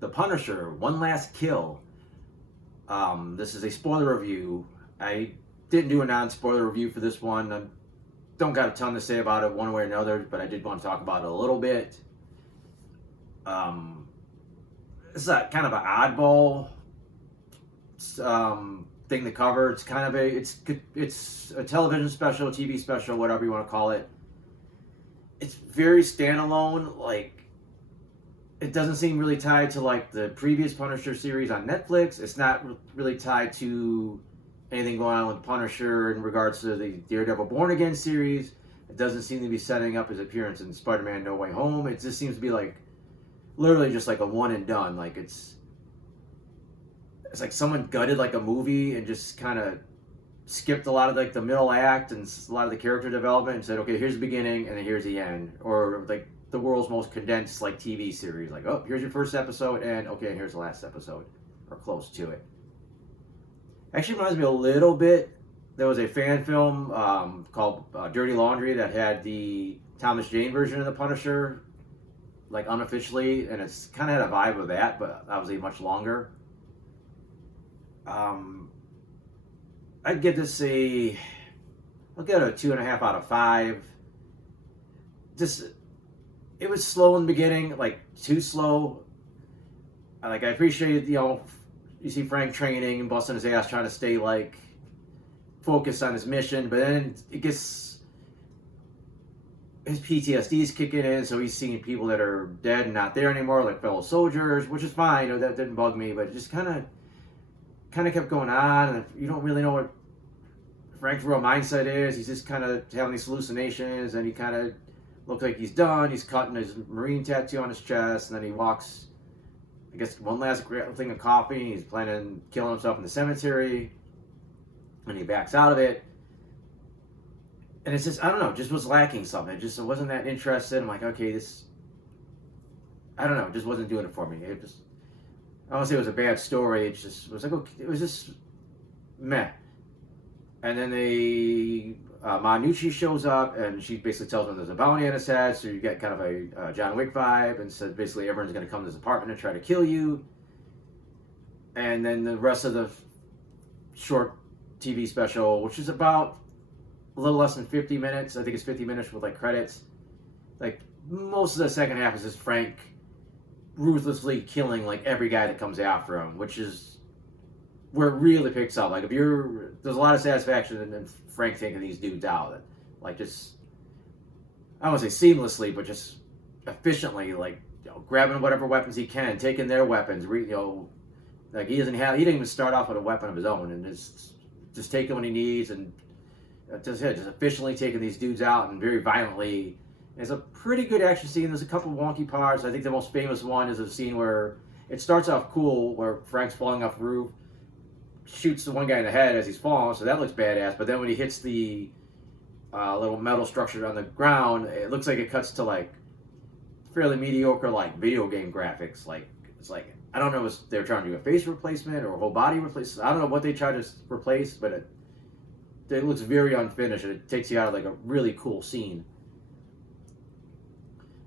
The Punisher, One Last Kill. This is a spoiler review. I didn't do a non-spoiler review for this one. I don't got a ton to say about it one way or another, but I did want to talk about it a little bit. It's a kind of an oddball thing to cover. It's kind of it's a television special, TV special, whatever you want to call it. It's very standalone. Like, it doesn't seem really tied to like the previous Punisher series on Netflix. It's not really tied to anything going on with Punisher in regards to the Daredevil Born Again series. It doesn't seem to be setting up his appearance in Spider-Man No Way Home. It just seems to be like literally just like a one and done. Like it's like someone gutted like a movie and just kind of skipped a lot of like the middle act and a lot of the character development and said, okay, here's the beginning and then here's the end. Or like the world's most condensed like TV series. Like, oh, here's your first episode and okay, here's the last episode. Or close to it. Actually reminds me a little bit. There was a fan film called Dirty Laundry that had the Thomas Jane version of the Punisher, like unofficially, and it's kind of had a vibe of that, but obviously much longer. I'd give this I'll give it a 2.5 out of 5. Just, it was slow in the beginning, like too slow. Like I appreciate, you see Frank training and busting his ass trying to stay like focused on his mission, but then it gets his PTSD is kicking in, so he's seeing people that are dead and not there anymore, like fellow soldiers, which is fine. That didn't bug me, but it just kind of kept going on, and you don't really know what Frank's real mindset is. He's just kind of having these hallucinations, and he kind of looks like he's done. He's cutting his Marine tattoo on his chest, and then he walks, I guess, one last thing of coffee. He's planning on killing himself in the cemetery, and he backs out of it. And it's just, I don't know, just was lacking something. It wasn't that interested. I'm like, okay, I don't know, it just wasn't doing it for me. It just, I don't want to say it was a bad story. It just was like, okay, it was just meh. And then Manucci shows up, and she basically tells him there's a bounty on his head, so you get kind of a John Wick vibe, and says basically everyone's going to come to his apartment and try to kill you. And then the rest of the short TV special, which is about a little less than 50 minutes, I think it's 50 minutes with like credits. Like most of the second half is just Frank ruthlessly killing like every guy that comes after him, which is where it really picks up. Like there's a lot of satisfaction in Frank taking these dudes out, like just, I don't want to say seamlessly, but just efficiently, like grabbing whatever weapons he can, taking their weapons, like he didn't even start off with a weapon of his own, and just taking what he needs and just efficiently taking these dudes out and very violently. It's a pretty good action scene. There's a couple wonky parts. I think the most famous one is a scene where it starts off cool, where Frank's falling off the roof, shoots the one guy in the head as he's falling, so that looks badass. But then when he hits the little metal structure on the ground, it looks like it cuts to like fairly mediocre like video game graphics. Like it's like, I don't know if they're trying to do a face replacement or a whole body replacement. I don't know what they try to replace, but it looks very unfinished, and it takes you out of like a really cool scene.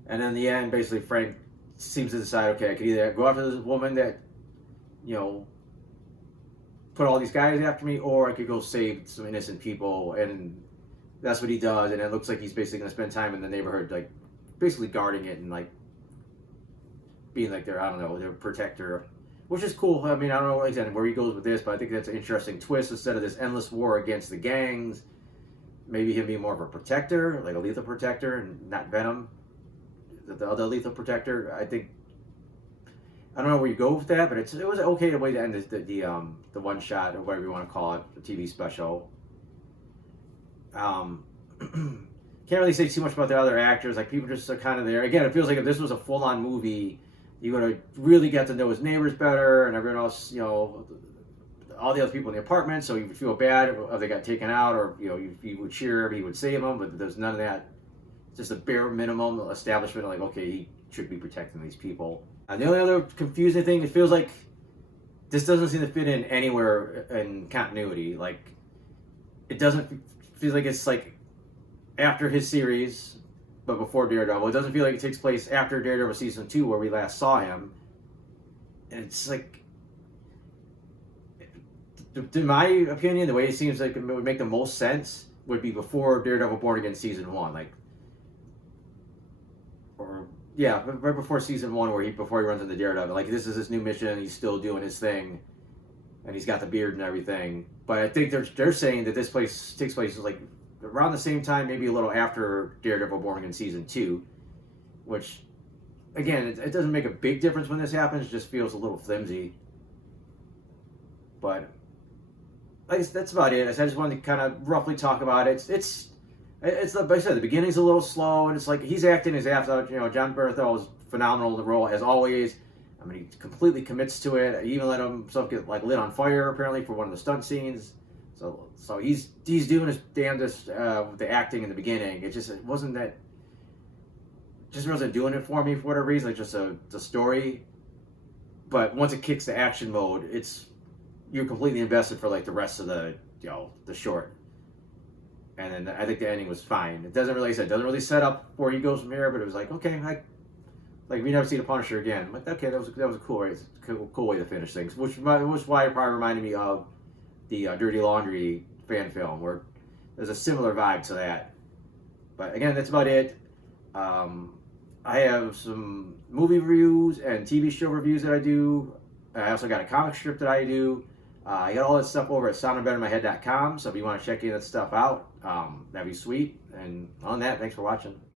And then in the end, basically Frank seems to decide, okay, I could either go after this woman that, put all these guys after me, or I could go save some innocent people, and that's what he does. And it looks like he's basically going to spend time in the neighborhood, like basically guarding it and like being like their, I don't know, their protector, which is cool. I mean, I don't know exactly where he goes with this, but I think that's an interesting twist. Instead of this endless war against the gangs, maybe him being more of a protector, like a lethal protector, and not Venom, the other lethal protector. I don't know where you go with that, but it was an okay way to end the one shot, or whatever you want to call it, the TV special. Can't really say too much about the other actors. Like, people just are kind of there. Again, it feels like if this was a full-on movie, you're going to really get to know his neighbors better, and everyone else, all the other people in the apartment, so you would feel bad if they got taken out, or, you would cheer if he would save them, but there's none of that. Just a bare minimum establishment, like, okay, he should be protecting these people. The only other confusing thing, it feels like this doesn't seem to fit in anywhere in continuity. Like, it doesn't feel like it's like after his series, but before Daredevil. It doesn't feel like it takes place after Daredevil season 2, where we last saw him. And it's like, in my opinion, the way it seems like it would make the most sense would be before Daredevil Born Again season 1, like, or yeah, right before season 1, where before he runs into Daredevil, like this is his new mission, and he's still doing his thing, and he's got the beard and everything. But I think they're saying that this place takes place like around the same time, maybe a little after Daredevil Born Again season 2, which again, it doesn't make a big difference when this happens. It just feels a little flimsy. But I guess that's about it. I just wanted to kind of roughly talk about it. It's like I said, the beginning's a little slow, and it's like he's acting his ass out. You know, John Bernthal is phenomenal in the role as always. I mean, he completely commits to it. He even let himself get like lit on fire apparently for one of the stunt scenes. So he's doing his damnedest with the acting in the beginning. It wasn't that. Just wasn't doing it for me for whatever reason. Like just the story. But once it kicks the action mode, you're completely invested for like the rest of the the short. And then I think the ending was fine. It doesn't really, like I said, doesn't really set up where he goes from here, but it was like, okay, like we never see the Punisher again. I'm like, okay, that was a cool way, cool way to finish things. Which was why it probably reminded me of the Dirty Laundry fan film, where there's a similar vibe to that. But again, that's about it. I have some movie reviews and TV show reviews that I do. I also got a comic strip that I do. I got all that stuff over at soundandbettermyhead.com, so if you want to check any of that stuff out, that'd be sweet. And on that, thanks for watching.